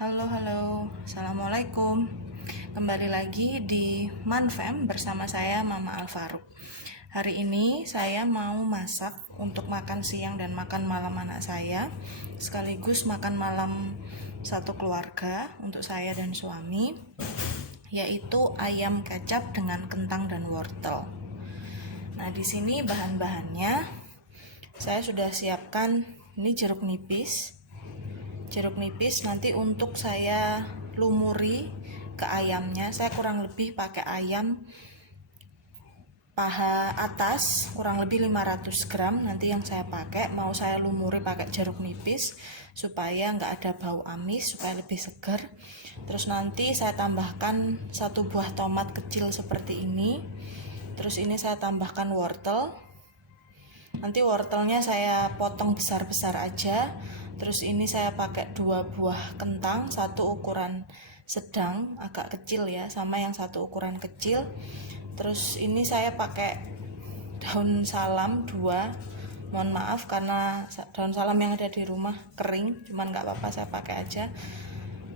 Halo, Assalamualaikum. Kembali lagi di Manfem bersama saya Mama Alfaruk. Hari ini saya mau masak untuk makan siang dan makan malam anak saya, sekaligus makan malam satu keluarga untuk saya dan suami, yaitu ayam kecap dengan kentang dan wortel. Nah, di sini bahan-bahannya saya sudah siapkan. Ini jeruk nipis nanti untuk saya lumuri ke ayamnya. Saya kurang lebih pakai ayam paha atas kurang lebih 500 gram nanti yang saya pakai. Mau saya lumuri pakai jeruk nipis supaya nggak ada bau amis, supaya lebih segar. Terus nanti saya tambahkan 1 buah tomat kecil seperti ini. Terus ini saya tambahkan wortel. Nanti wortelnya saya potong besar-besar aja. Terus ini saya pakai 2 buah kentang, 1 ukuran sedang, agak kecil ya, sama yang 1 ukuran kecil. Terus ini saya pakai daun salam 2. Mohon maaf karena daun salam yang ada di rumah kering, cuman nggak apa-apa, saya pakai aja.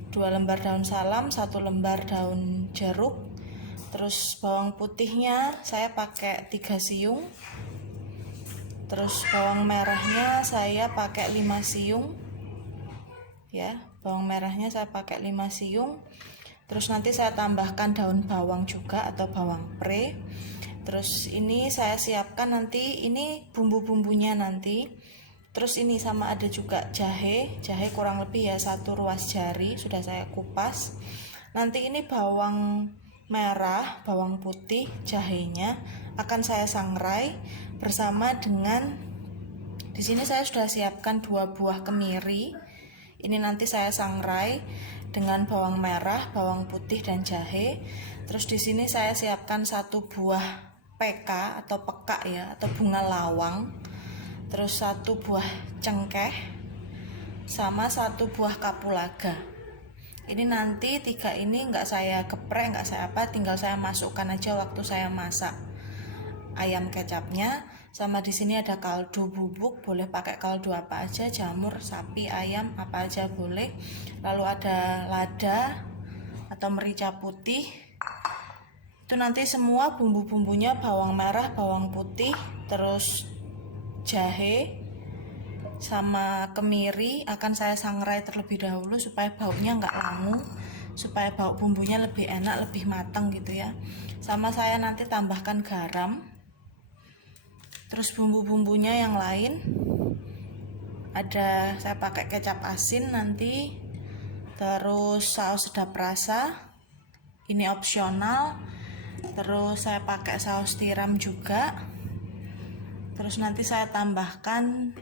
2 lembar daun salam, 1 lembar daun jeruk. Terus bawang putihnya saya pakai 3 siung. Terus bawang merahnya saya pakai 5 siung ya, bawang merahnya saya pakai 5 siung. Terus nanti saya tambahkan daun bawang juga atau bawang pre. Terus ini saya siapkan nanti ini bumbu-bumbunya nanti. Terus ini sama ada juga jahe kurang lebih ya 1 ruas jari sudah saya kupas. Nanti ini bawang merah, bawang putih, jahenya akan saya sangrai bersama dengan di sini saya sudah siapkan 2 buah kemiri. Ini nanti saya sangrai dengan bawang merah, bawang putih dan jahe. Terus di sini saya siapkan 1 buah PK atau peka ya atau bunga lawang. Terus 1 buah cengkeh sama 1 buah kapulaga. Ini nanti 3 ini nggak saya geprek, nggak saya apa, tinggal saya masukkan aja waktu saya masak ayam kecapnya. Sama di sini ada kaldu bubuk, boleh pakai kaldu apa aja, jamur, sapi, ayam, apa aja boleh. Lalu ada lada atau merica putih. Itu nanti semua bumbu-bumbunya bawang merah, bawang putih, terus jahe sama kemiri akan saya sangrai terlebih dahulu supaya baunya nggak langu, supaya bau bumbunya lebih enak, lebih matang gitu ya. Sama saya nanti tambahkan garam. Terus bumbu-bumbunya yang lain ada saya pakai kecap asin nanti. Terus saus sedap rasa ini opsional. Terus saya pakai saus tiram juga. Terus nanti saya tambahkan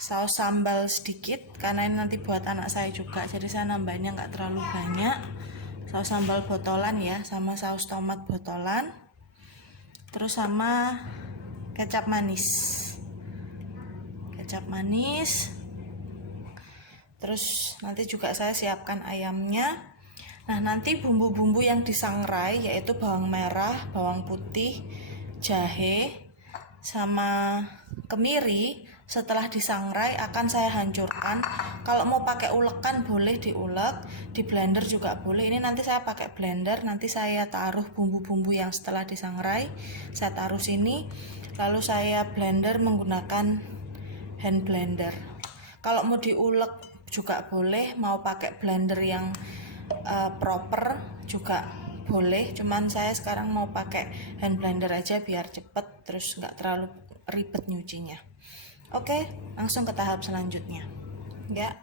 saus sambal sedikit karena ini nanti buat anak saya juga, jadi saya nambahnya nggak terlalu banyak. Saus sambal botolan ya, sama saus tomat botolan. Terus sama kecap manis. Terus nanti juga saya siapkan ayamnya. Nah, nanti bumbu-bumbu yang disangrai yaitu bawang merah, bawang putih, jahe, sama kemiri setelah disangrai akan saya hancurkan. Kalau mau pakai ulekan boleh diulek, di blender juga boleh. Ini nanti saya pakai blender, nanti saya taruh bumbu-bumbu yang setelah disangrai, saya taruh sini, lalu saya blender menggunakan hand blender. Kalau mau diulek juga boleh, mau pakai blender yang proper juga boleh, cuman saya sekarang mau pakai hand blender aja biar cepet, terus nggak terlalu ribet nyucinya. Oke, langsung ke tahap selanjutnya ya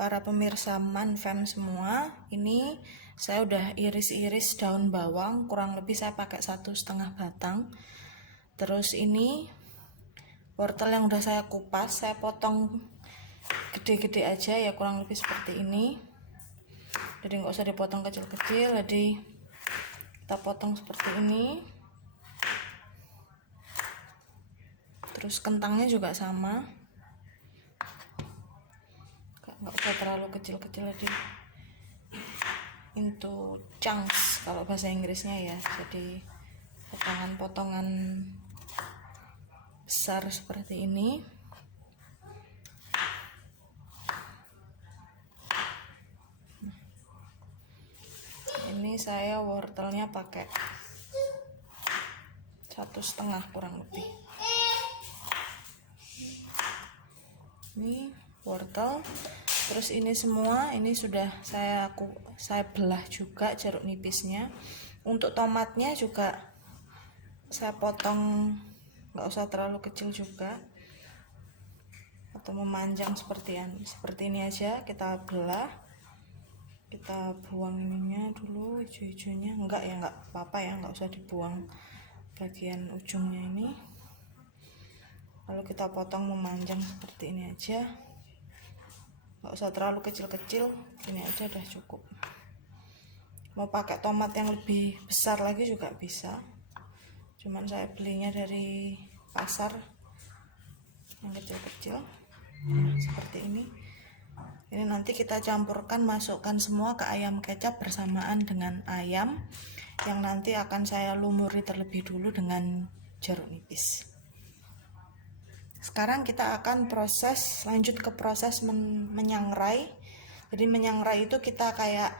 para pemirsa Manfem semua. Ini saya udah iris-iris daun bawang, kurang lebih saya pakai 1,5 batang. Terus ini wortel yang udah saya kupas, saya potong gede-gede aja ya, kurang lebih seperti ini. Jadi nggak usah dipotong kecil-kecil, jadi kita potong seperti ini. Terus kentangnya juga sama, nggak usah terlalu kecil-kecil, jadi into chunks kalau bahasa Inggrisnya ya, jadi potongan-potongan besar seperti ini. Ini saya wortelnya pakai 1,5 kurang lebih. Ini wortel. Terus ini semua ini sudah saya belah juga jeruk nipisnya. Untuk tomatnya juga saya potong, nggak usah terlalu kecil juga, atau memanjang seperti ini aja. Kita belah, kita buang ininya dulu, hijau-hijaunya. Enggak ya, nggak apa-apa ya, nggak usah dibuang bagian ujungnya ini. Lalu kita potong memanjang seperti ini aja, nggak usah terlalu kecil-kecil, ini aja udah cukup. Mau pakai tomat yang lebih besar lagi juga bisa, cuman saya belinya dari pasar yang kecil-kecil. Nah, seperti ini. Ini nanti kita campurkan, masukkan semua ke ayam kecap bersamaan dengan ayam yang nanti akan saya lumuri terlebih dulu dengan jeruk nipis. Sekarang kita akan lanjut ke proses menyangrai. Jadi menyangrai itu kita kayak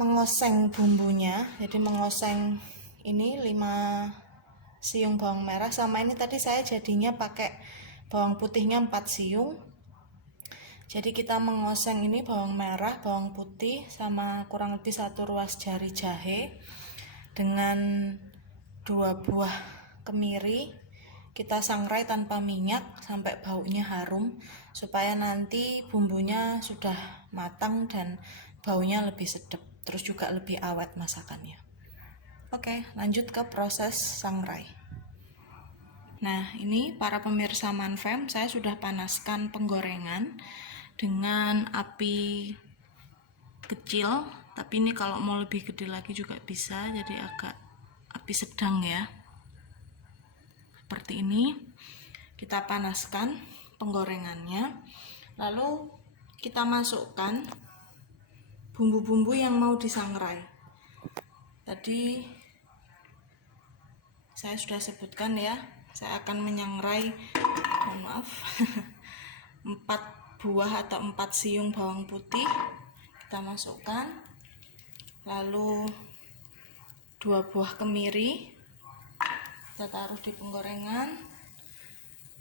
mengoseng bumbunya. Jadi mengoseng ini 5 siung bawang merah, sama ini tadi saya jadinya pakai bawang putihnya 4 siung. Jadi kita mengoseng ini bawang merah, bawang putih, sama kurang lebih 1 ruas jari jahe dengan 2 buah kemiri. Kita sangrai tanpa minyak sampai baunya harum, supaya nanti bumbunya sudah matang dan baunya lebih sedap, terus juga lebih awet masakannya. Oke, lanjut ke proses sangrai. Nah, ini para pemirsa Manfem, saya sudah panaskan penggorengan dengan api kecil, tapi ini kalau mau lebih gede lagi juga bisa, jadi agak api sedang ya. Seperti ini. Kita panaskan penggorengannya, lalu kita masukkan bumbu-bumbu yang mau disangrai. Tadi saya sudah sebutkan ya, saya akan menyangrai, mohon maaf, 4 buah atau 4 siung bawang putih kita masukkan, lalu 2 buah kemiri kita taruh di penggorengan,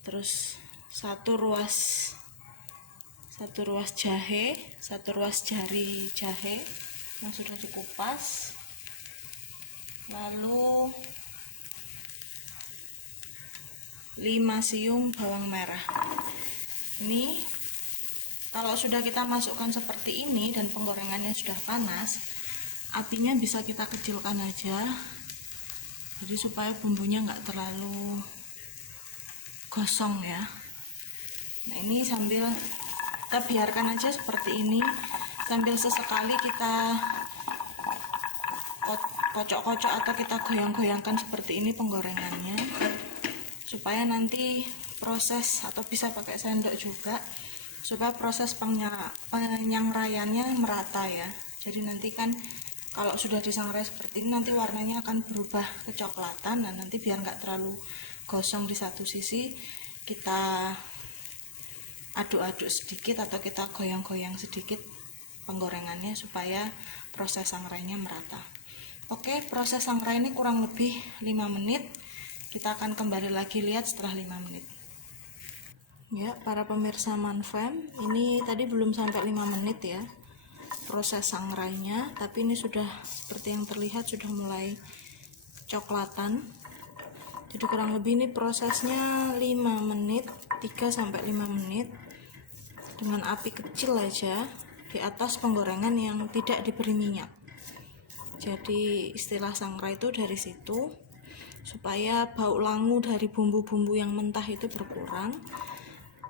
terus 1 ruas jahe, 1 ruas jari jahe yang sudah dikupas, lalu 5 siung bawang merah. Ini kalau sudah kita masukkan seperti ini dan penggorengannya sudah panas, apinya bisa kita kecilkan aja, jadi supaya bumbunya nggak terlalu gosong ya. Nah, ini sambil kita biarkan aja seperti ini, sambil sesekali kita kocok-kocok atau kita goyang-goyangkan seperti ini penggorengannya, supaya nanti proses, atau bisa pakai sendok juga, supaya proses penyangraiannya merata ya. Jadi nanti kan kalau sudah disangrai seperti ini, nanti warnanya akan berubah kecoklatan. Nah, nanti biar nggak terlalu gosong di satu sisi, kita aduk-aduk sedikit atau kita goyang-goyang sedikit penggorengannya supaya proses sangrainya merata. Oke, proses sangrai ini kurang lebih 5 menit. Kita akan kembali lagi lihat setelah 5 menit. Ya, para pemirsa Manfem, ini tadi belum sampai 5 menit ya proses sangrainya, tapi ini sudah seperti yang terlihat sudah mulai coklatan. Jadi kurang lebih ini prosesnya 5 menit, 3-5 menit dengan api kecil aja di atas penggorengan yang tidak diberi minyak. Jadi istilah sangrai itu dari situ, supaya bau langu dari bumbu-bumbu yang mentah itu berkurang.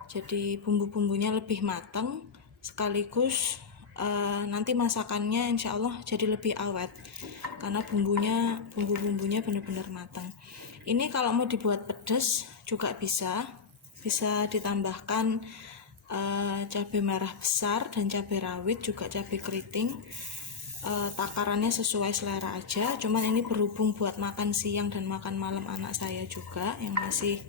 Jadi bumbu-bumbunya lebih matang, sekaligus nanti masakannya insya Allah jadi lebih awet karena bumbu-bumbunya benar-benar matang. Ini kalau mau dibuat pedas juga bisa ditambahkan cabai merah besar dan cabai rawit, juga cabai keriting. Takarannya sesuai selera aja, cuman ini berhubung buat makan siang dan makan malam anak saya juga yang masih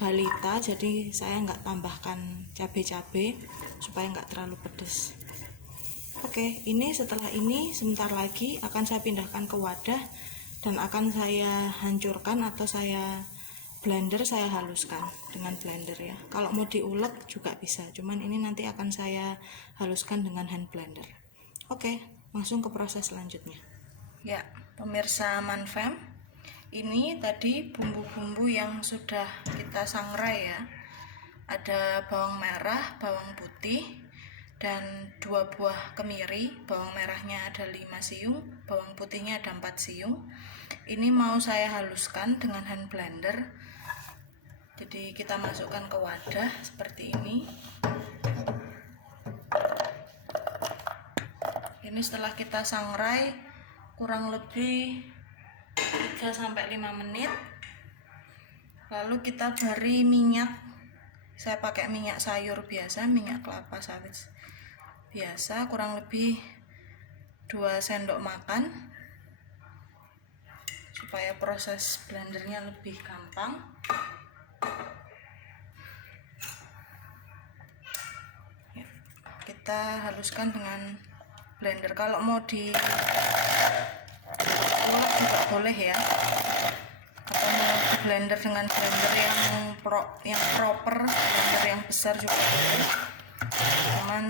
balita, jadi saya nggak tambahkan cabai-cabai supaya nggak terlalu pedas. Oke, ini setelah ini sebentar lagi akan saya pindahkan ke wadah dan akan saya hancurkan atau saya blender, saya haluskan dengan blender ya. Kalau mau diulek juga bisa, cuman ini nanti akan saya haluskan dengan hand blender. Oke, langsung ke proses selanjutnya. Ya, pemirsa Manfam, ini tadi bumbu-bumbu yang sudah kita sangrai ya. Ada bawang merah, bawang putih, dan 2 buah kemiri. Bawang merahnya ada 5 siung, bawang putihnya ada 4 siung. Ini mau saya haluskan dengan hand blender. Jadi kita masukkan ke wadah seperti ini. Ini setelah kita sangrai kurang lebih 3-5 menit. Lalu kita beri minyak. Saya pakai minyak sayur biasa, minyak kelapa sawit biasa, kurang lebih 2 sendok makan supaya proses blendernya lebih gampang. Ya, kita haluskan dengan blender. Kalau mau di ulek juga boleh ya, atau mau di blender dengan blender yang proper, blender yang besar juga boleh. Cuman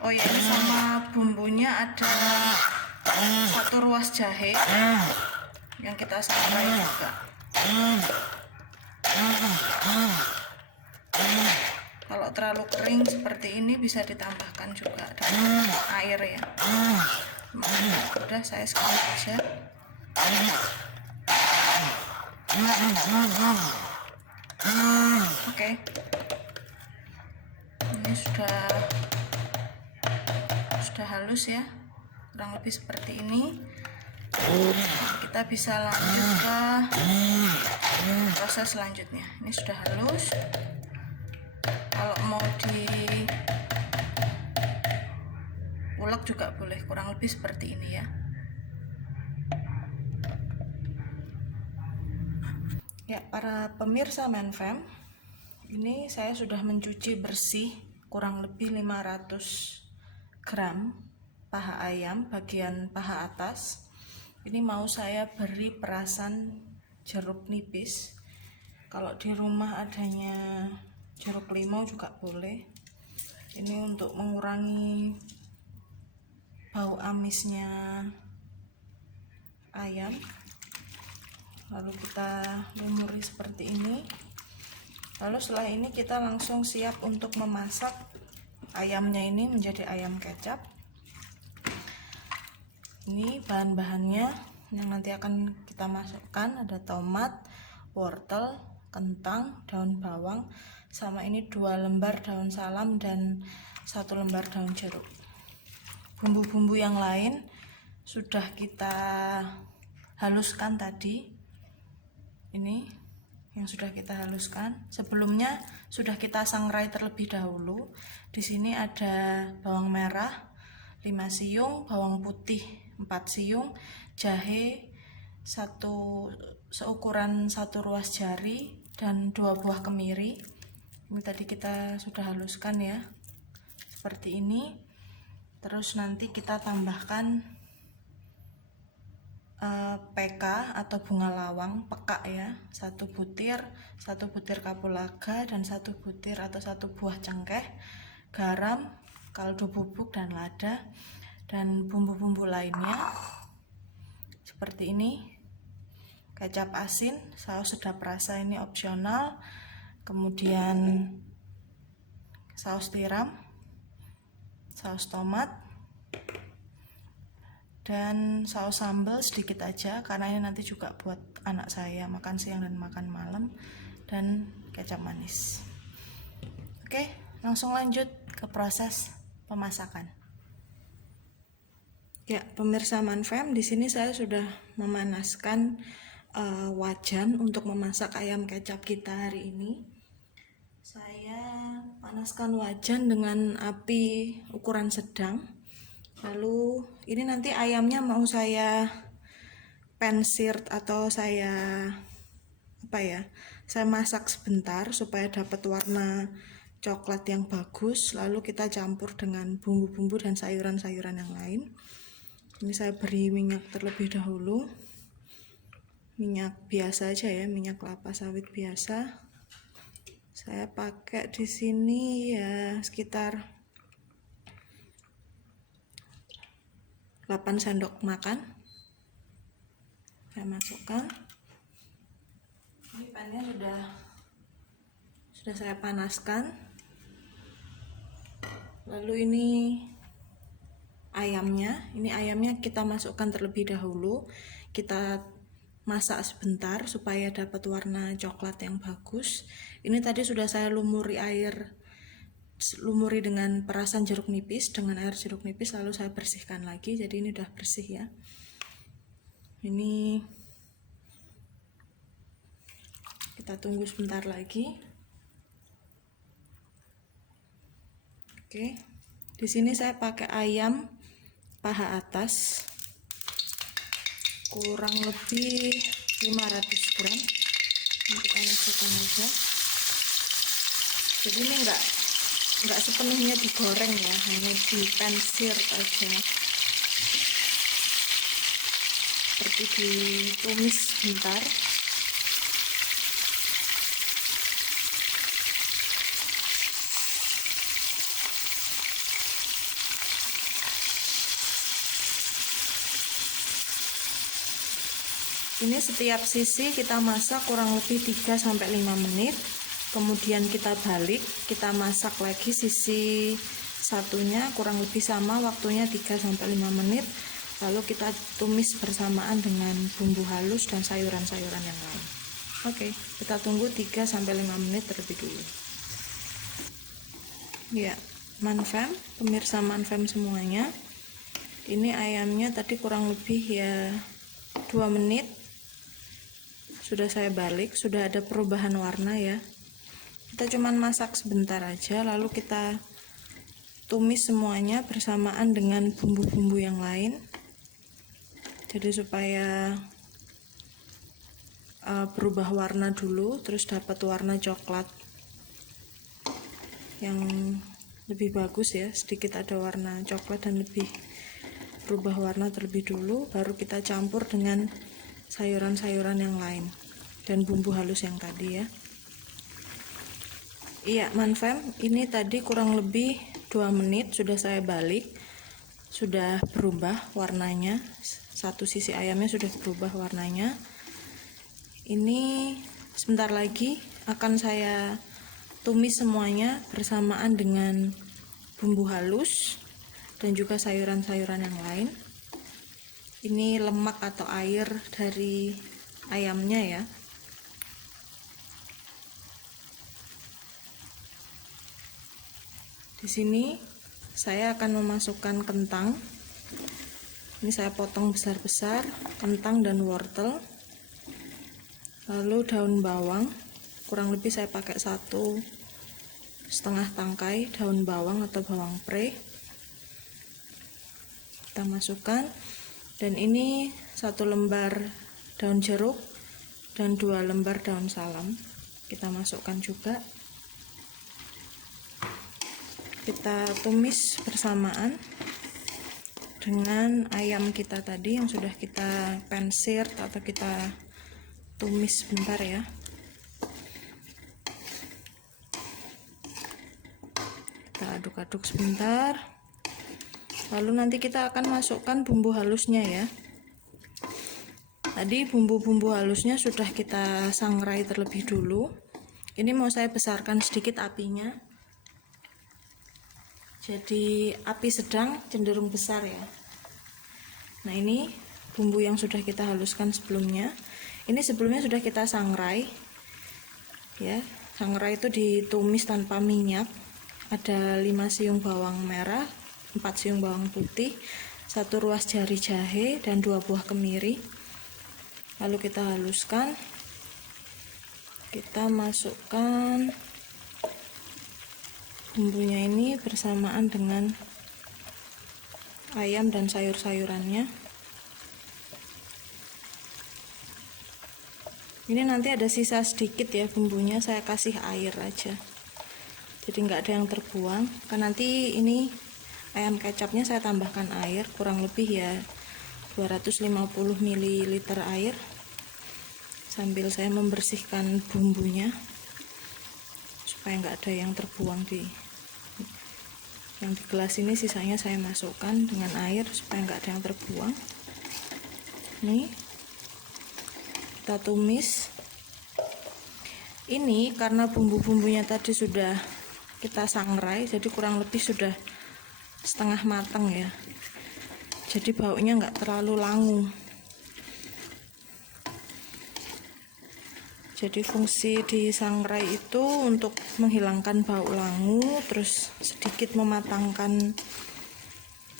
oh ya, ini sama bumbunya ada 1 ruas jahe yang kita sangrai juga. Kalau terlalu kering seperti ini bisa ditambahkan juga dengan air ya. Udah, saya sekali aja. Oke, ini sudah halus ya, kurang lebih seperti ini. Kita bisa lanjut ke proses selanjutnya. Ini sudah halus. Kalau mau di ulek juga boleh, kurang lebih seperti ini ya. Ya, para pemirsa Manfam, ini saya sudah mencuci bersih kurang lebih 500 gram paha ayam bagian paha atas. Ini mau saya beri perasan jeruk nipis. Kalau di rumah adanya jeruk limau juga boleh. Ini untuk mengurangi bau amisnya ayam. Lalu kita lumuri seperti ini. Lalu setelah ini kita langsung siap untuk memasak ayamnya ini menjadi ayam kecap. Ini bahan-bahannya yang nanti akan kita masukkan, ada tomat, wortel, kentang, daun bawang, sama ini 2 lembar daun salam dan 1 lembar daun jeruk. Bumbu-bumbu yang lain sudah kita haluskan tadi. Ini yang sudah kita haluskan. Sebelumnya sudah kita sangrai terlebih dahulu. Di sini ada bawang merah 5 siung, bawang putih 4 siung, jahe seukuran 1 ruas jari, dan 2 buah kemiri. Ini tadi kita sudah haluskan ya, seperti ini. Terus nanti kita tambahkan PK atau bunga lawang peka ya, 1 butir kapulaga, dan 1 butir atau 1 buah cengkeh, garam, kaldu bubuk dan lada, dan bumbu-bumbu lainnya seperti ini. Kecap asin, saus sedap rasa ini opsional, kemudian saus tiram, saus tomat, dan saus sambal sedikit aja karena ini nanti juga buat anak saya makan siang dan makan malam, dan kecap manis. Oke, langsung lanjut ke proses pemasakan. Ya, pemirsa Manfam, di sini saya sudah memanaskan wajan untuk memasak ayam kecap kita hari ini. Saya panaskan wajan dengan api ukuran sedang. Lalu ini nanti ayamnya mau saya pan-seared atau saya masak sebentar supaya dapat warna coklat yang bagus, lalu kita campur dengan bumbu-bumbu dan sayuran-sayuran yang lain. Ini saya beri minyak terlebih dahulu, minyak biasa aja ya, minyak kelapa sawit biasa. Saya pakai di sini ya sekitar 8 sendok makan. Saya masukkan. Ini pannya sudah saya panaskan. Lalu ini ayamnya kita masukkan terlebih dahulu. Kita masak sebentar supaya dapat warna coklat yang bagus. Ini tadi sudah saya lumuri dengan perasan jeruk nipis, dengan air jeruk nipis, lalu saya bersihkan lagi. Jadi ini udah bersih ya. Ini kita tunggu sebentar lagi. Oke, di sini saya pakai ayam paha atas, kurang lebih 500 gram. Ini kita masukkan aja. Jadi ini enggak sepenuhnya digoreng ya, hanya dipensir aja, seperti ditumis sebentar. Ini setiap sisi kita masak kurang lebih 3-5 menit. Kemudian kita balik, kita masak lagi sisi satunya kurang lebih sama waktunya 3-5 menit. Lalu kita tumis bersamaan dengan bumbu halus dan sayuran-sayuran yang lain. Oke, kita tunggu 3-5 menit terlebih dulu. Ya, Manfam, pemirsa Manfam semuanya. Ini ayamnya tadi kurang lebih ya 2 menit. Sudah saya balik, sudah ada perubahan warna ya. Kita cuman masak sebentar aja, lalu kita tumis semuanya bersamaan dengan bumbu-bumbu yang lain. Jadi supaya berubah warna dulu, terus dapat warna coklat yang lebih bagus ya. Sedikit ada warna coklat dan lebih berubah warna terlebih dulu, baru kita campur dengan sayuran-sayuran yang lain dan bumbu halus yang tadi ya. Iya Manfam, ini tadi kurang lebih 2 menit sudah saya balik, sudah berubah warnanya, satu sisi ayamnya sudah berubah warnanya. Ini sebentar lagi akan saya tumis semuanya bersamaan dengan bumbu halus dan juga sayuran-sayuran yang lain. Ini lemak atau air dari ayamnya ya. Di sini saya akan memasukkan kentang. Ini saya potong besar-besar, kentang dan wortel. Lalu daun bawang, kurang lebih saya pakai 1,5 tangkai daun bawang atau bawang pre. Kita masukkan. Dan ini 1 lembar daun jeruk dan 2 lembar daun salam. Kita masukkan juga. Kita tumis bersamaan dengan ayam kita tadi yang sudah kita pensir atau kita tumis sebentar ya. Kita aduk-aduk sebentar. Lalu nanti kita akan masukkan bumbu halusnya ya. Tadi bumbu-bumbu halusnya sudah kita sangrai terlebih dulu. Ini mau saya besarkan sedikit apinya. Jadi api sedang cenderung besar ya. Nah ini bumbu yang sudah kita haluskan sebelumnya. Ini sebelumnya sudah kita sangrai. Ya, sangrai itu ditumis tanpa minyak. Ada 5 siung bawang merah, 4 siung bawang putih, 1 ruas jari jahe, dan 2 buah kemiri. Lalu kita haluskan. Kita masukkan bumbunya ini bersamaan dengan ayam dan sayur-sayurannya. Ini nanti ada sisa sedikit ya bumbunya, saya kasih air aja. jadi nggak ada yang terbuang. Kan nanti ini ayam kecapnya saya tambahkan air kurang lebih ya 250 ml air, sambil saya membersihkan bumbunya supaya nggak ada yang terbuang di gelas ini. Sisanya saya masukkan dengan air supaya nggak ada yang terbuang. Nih, kita tumis. Ini karena bumbu-bumbunya tadi sudah kita sangrai, jadi kurang lebih sudah setengah matang ya, jadi baunya nggak terlalu langu. Jadi fungsi di sangrai itu untuk menghilangkan bau langu, terus sedikit mematangkan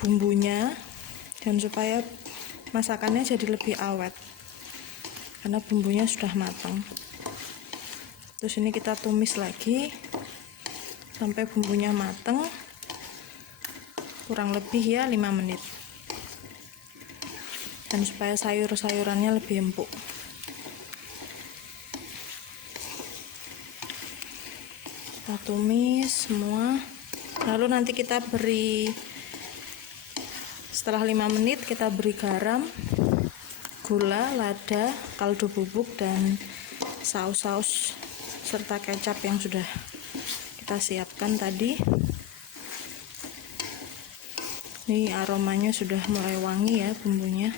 bumbunya, dan supaya masakannya jadi lebih awet karena bumbunya sudah matang. Terus ini kita tumis lagi sampai bumbunya matang, kurang lebih ya 5 menit, dan supaya sayur-sayurannya lebih empuk. Kita tumis semua, lalu nanti kita beri, setelah 5 menit kita beri garam, gula, lada, kaldu bubuk, dan saus-saus serta kecap yang sudah kita siapkan tadi. Ini aromanya sudah mulai wangi ya bumbunya.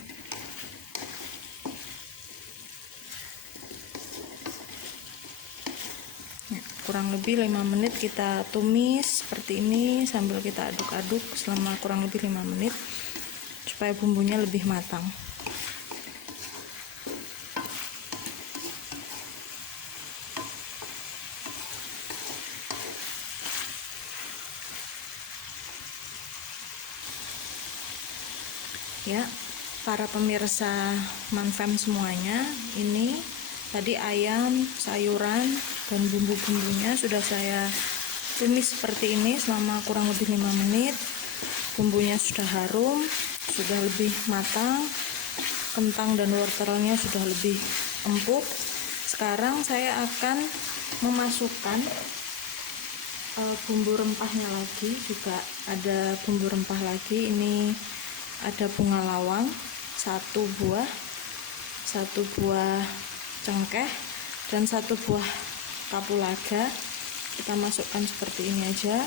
Kurang lebih 5 menit kita tumis seperti ini sambil kita aduk-aduk selama kurang lebih 5 menit supaya bumbunya lebih matang. Ya, para pemirsa Manfam semuanya, ini tadi ayam, sayuran, dan bumbu-bumbunya sudah saya tumis seperti ini selama kurang lebih 5 menit. Bumbunya sudah harum, sudah lebih matang, kentang dan wortelnya sudah lebih empuk. Sekarang saya akan memasukkan bumbu rempahnya lagi. Juga ada bumbu rempah lagi. Ini ada bunga lawang 1 buah, 1 buah cengkeh, dan 1 buah kapulaga. Kita masukkan seperti ini aja,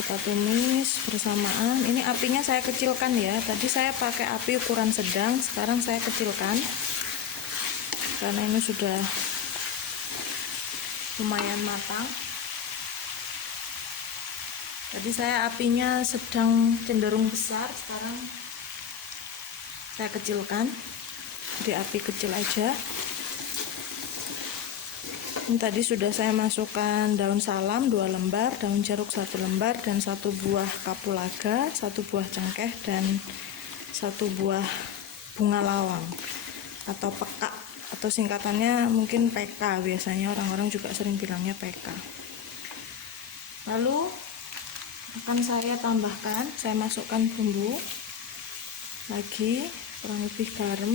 kita tumis bersamaan. Ini apinya saya kecilkan ya, tadi saya pakai api ukuran sedang, sekarang saya kecilkan karena ini sudah lumayan matang. Tadi saya apinya sedang cenderung besar, sekarang saya kecilkan di api kecil aja. Ini tadi sudah saya masukkan daun salam 2 lembar, daun jeruk 1 lembar, dan 1 buah kapulaga, 1 buah cengkeh, dan 1 buah bunga lawang atau peka, atau singkatannya mungkin PK, biasanya orang-orang juga sering bilangnya PK. Lalu akan saya tambahkan, saya masukkan bumbu lagi, kurang lebih garam.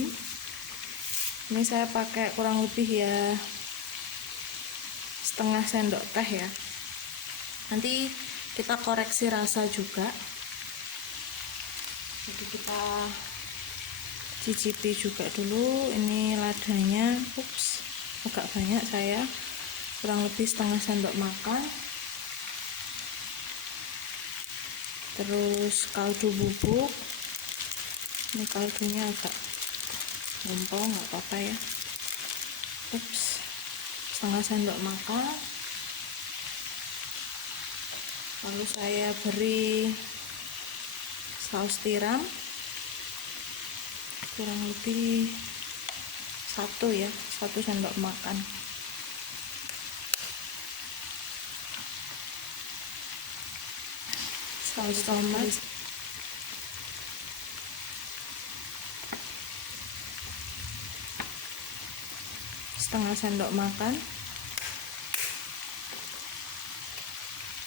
Ini saya pakai kurang lebih ya setengah sendok teh ya. Nanti kita koreksi rasa juga, jadi kita cicipi juga dulu. Ini ladanya, agak banyak, saya kurang lebih setengah sendok makan. Terus kaldu bubuk, ini kaldunya agak ngumpul, nggak apa-apa ya. Setengah sendok makan. Lalu saya beri saus tiram kurang lebih 1 sendok makan. Saus tomat setengah sendok makan.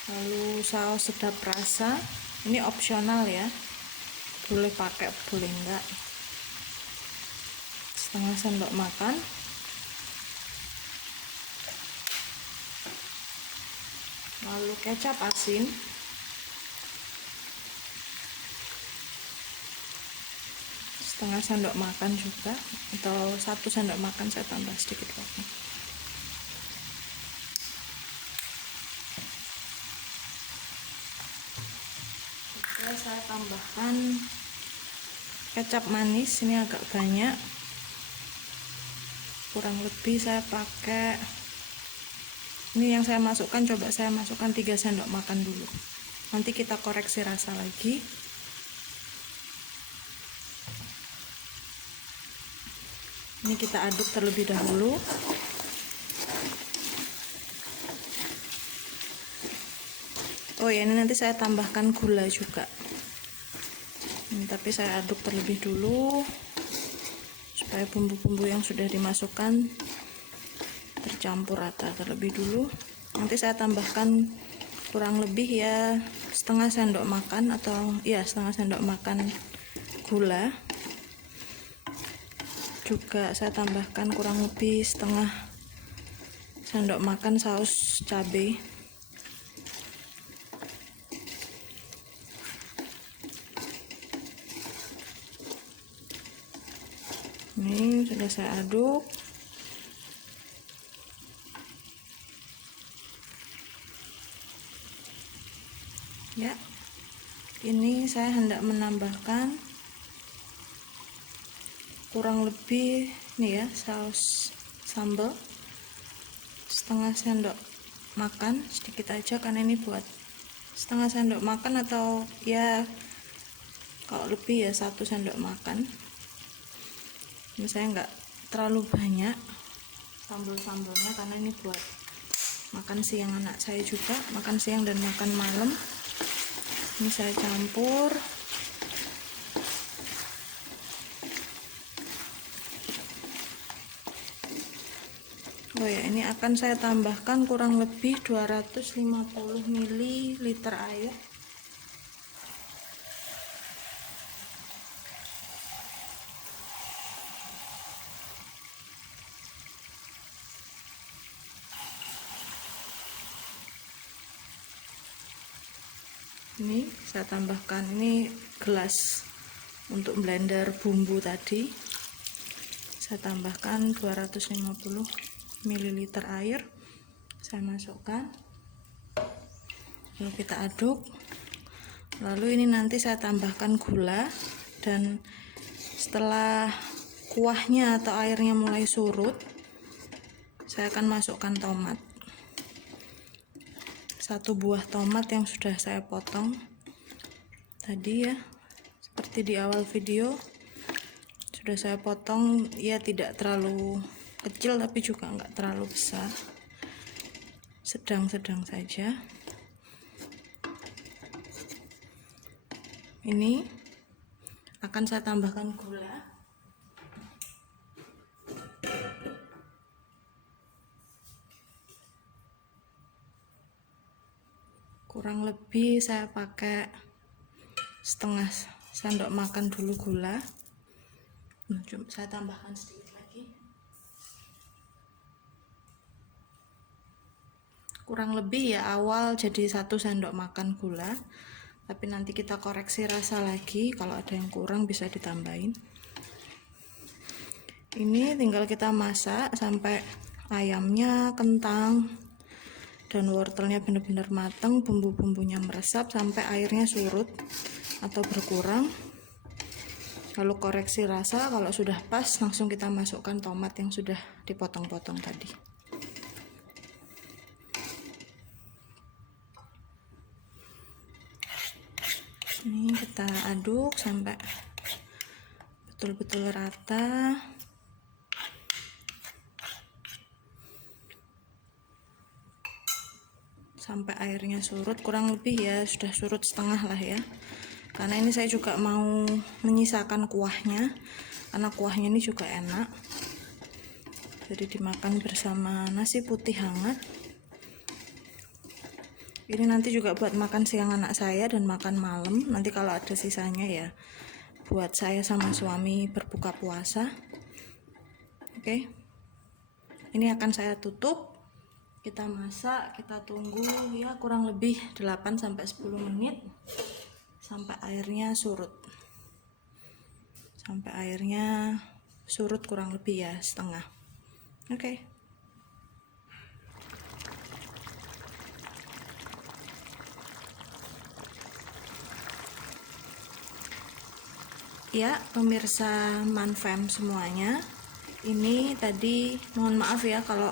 Lalu saus sedap rasa, ini opsional ya, boleh pakai boleh enggak, setengah sendok makan. lalu kecap asin, setengah sendok makan juga, atau 1 sendok makan, saya tambah sedikit lagi. Oke, saya tambahkan kecap manis, ini agak banyak, kurang lebih saya pakai, ini yang saya masukkan, coba saya masukkan 3 sendok makan dulu, nanti kita koreksi rasa lagi. Ini kita aduk terlebih dahulu. Oh ya, ini nanti saya tambahkan gula juga. Tapi saya aduk terlebih dulu supaya bumbu-bumbu yang sudah dimasukkan tercampur rata terlebih dulu. Nanti saya tambahkan kurang lebih ya setengah sendok makan, atau ya setengah sendok makan gula. Juga saya tambahkan kurang lebih setengah sendok makan saus cabai. Ini sudah saya aduk. Ya, ini saya hendak menambahkan kurang lebih nih ya saus sambal setengah sendok makan, sedikit aja karena ini buat setengah sendok makan, atau ya kalau lebih ya 1 sendok makan. Ini saya nggak terlalu banyak sambal-sambalnya karena ini buat makan siang anak saya juga, makan siang dan makan malam. Ini saya campur. Oh ya, ini akan saya tambahkan kurang lebih 250 ml air. Ini saya tambahkan, ini gelas untuk blender bumbu tadi. Saya tambahkan 250 ml air, saya masukkan, lalu kita aduk. Lalu ini nanti saya tambahkan gula, dan setelah kuahnya atau airnya mulai surut, saya akan masukkan tomat, 1 buah tomat yang sudah saya potong tadi ya, seperti di awal video sudah saya potong, ya tidak terlalu kecil tapi juga enggak terlalu besar, sedang-sedang saja. Ini akan saya tambahkan gula, kurang lebih saya pakai setengah sendok makan dulu gula. Coba saya tambahkan sedikit lagi, kurang lebih ya awal jadi 1 sendok makan gula, tapi nanti kita koreksi rasa lagi, kalau ada yang kurang bisa ditambahin. Ini tinggal kita masak sampai ayamnya, kentang dan wortelnya benar-benar matang, bumbu-bumbunya meresap sampai airnya surut atau berkurang. Lalu koreksi rasa, kalau sudah pas langsung kita masukkan tomat yang sudah dipotong-potong tadi. Ini kita aduk sampai betul-betul rata. Sampai airnya surut, kurang lebih ya sudah surut setengah lah ya, karena ini saya juga mau menyisakan kuahnya, karena kuahnya ini juga enak, jadi dimakan bersama nasi putih hangat. Ini nanti juga buat makan siang anak saya dan makan malam, nanti kalau ada sisanya ya buat saya sama suami berbuka puasa. Oke, ini akan saya tutup Kita masak, kita tunggu ya kurang lebih 8-10 menit sampai airnya surut. Sampai airnya surut kurang lebih ya setengah. Oke. Ya, pemirsa Manfam semuanya. Ini tadi mohon maaf ya kalau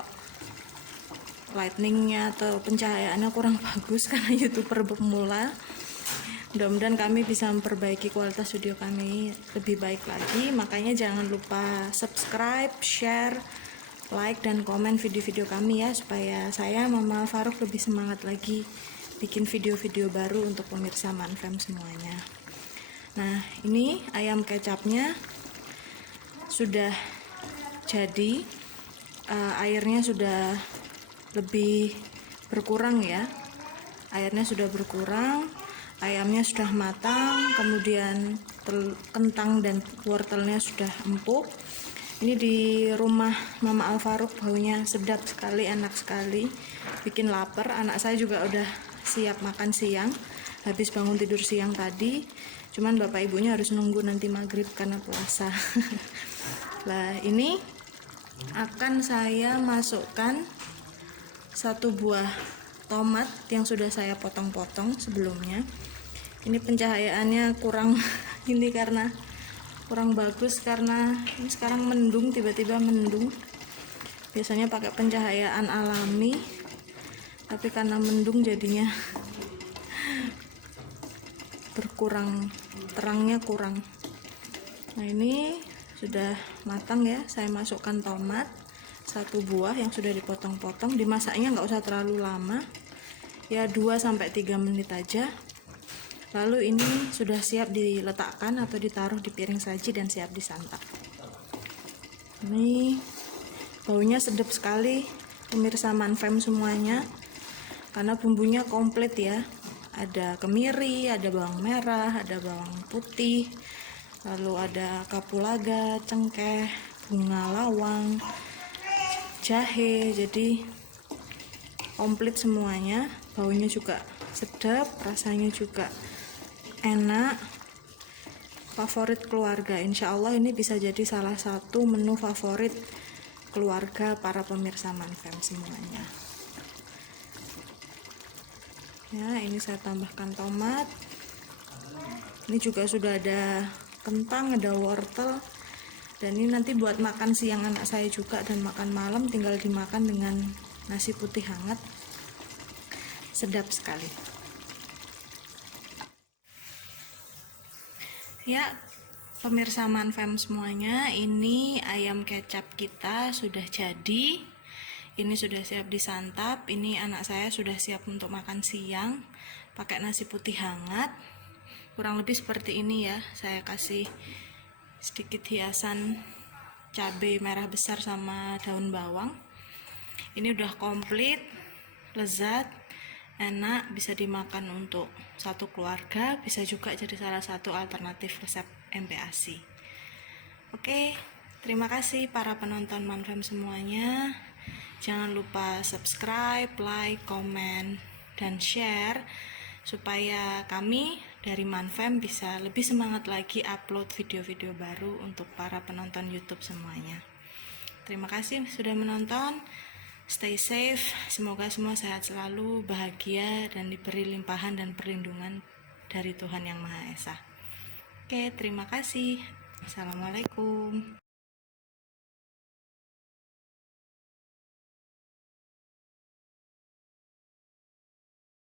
lightningnya atau pencahayaannya kurang bagus karena YouTuber pemula. Mudah-mudahan kami bisa memperbaiki kualitas video kami lebih baik lagi. Makanya jangan lupa subscribe, share, like, dan komen video-video kami ya, supaya saya Mama Faruk lebih semangat lagi bikin video-video baru untuk pemirsa Manfam semuanya. Nah, ini ayam kecapnya sudah jadi, airnya sudah lebih berkurang ya, airnya sudah berkurang, ayamnya sudah matang, kemudian kentang dan wortelnya sudah empuk. Ini di rumah Mama Al Faruk baunya sedap sekali, enak sekali, bikin lapar. Anak saya juga udah siap makan siang, habis bangun tidur siang tadi. Cuman bapak ibunya harus nunggu nanti maghrib karena puasa. Nah, ini akan saya masukkan 1 buah tomat yang sudah saya potong-potong sebelumnya. Ini pencahayaannya kurang ini karena kurang bagus karena ini sekarang mendung, tiba-tiba mendung. Biasanya pakai pencahayaan alami, tapi karena mendung jadinya berkurang, terangnya kurang. Nah, ini sudah matang ya, saya masukkan tomat 1 buah yang sudah dipotong-potong. Dimasaknya nggak usah terlalu lama ya, 2-3 menit aja. Lalu ini sudah siap diletakkan atau ditaruh di piring saji dan siap disantap. Ini baunya sedap sekali pemirsa Manfam semuanya, karena bumbunya komplit ya. Ada kemiri, ada bawang merah, ada bawang putih, lalu ada kapulaga, cengkeh, bunga lawang, jahe. Jadi komplit semuanya. Baunya juga sedap, rasanya juga enak, favorit keluarga. Insya Allah ini bisa jadi salah satu menu favorit keluarga para pemirsa Manfam semuanya. Ya, ini saya tambahkan tomat. Ini juga sudah ada kentang, ada wortel. Dan ini nanti buat makan siang anak saya juga dan makan malam, tinggal dimakan dengan nasi putih hangat. Sedap sekali. Ya, pemirsa Manfam semuanya, ini ayam kecap kita sudah jadi. Ini sudah siap disantap. Ini anak saya sudah siap untuk makan siang pakai nasi putih hangat. Kurang lebih seperti ini ya. Saya kasih sedikit hiasan cabai merah besar sama daun bawang. Ini udah komplit, lezat, enak, bisa dimakan untuk satu keluarga, bisa juga jadi salah satu alternatif resep MPASI. Oke, terima kasih para penonton Manfam semuanya. Jangan lupa subscribe, like, komen, dan share supaya kami dari Manfam bisa lebih semangat lagi upload video-video baru untuk para penonton YouTube semuanya. Terima kasih sudah menonton. Stay safe, semoga semua sehat selalu, bahagia, dan diberi limpahan dan perlindungan dari Tuhan Yang Maha Esa. Oke, terima kasih. Assalamualaikum.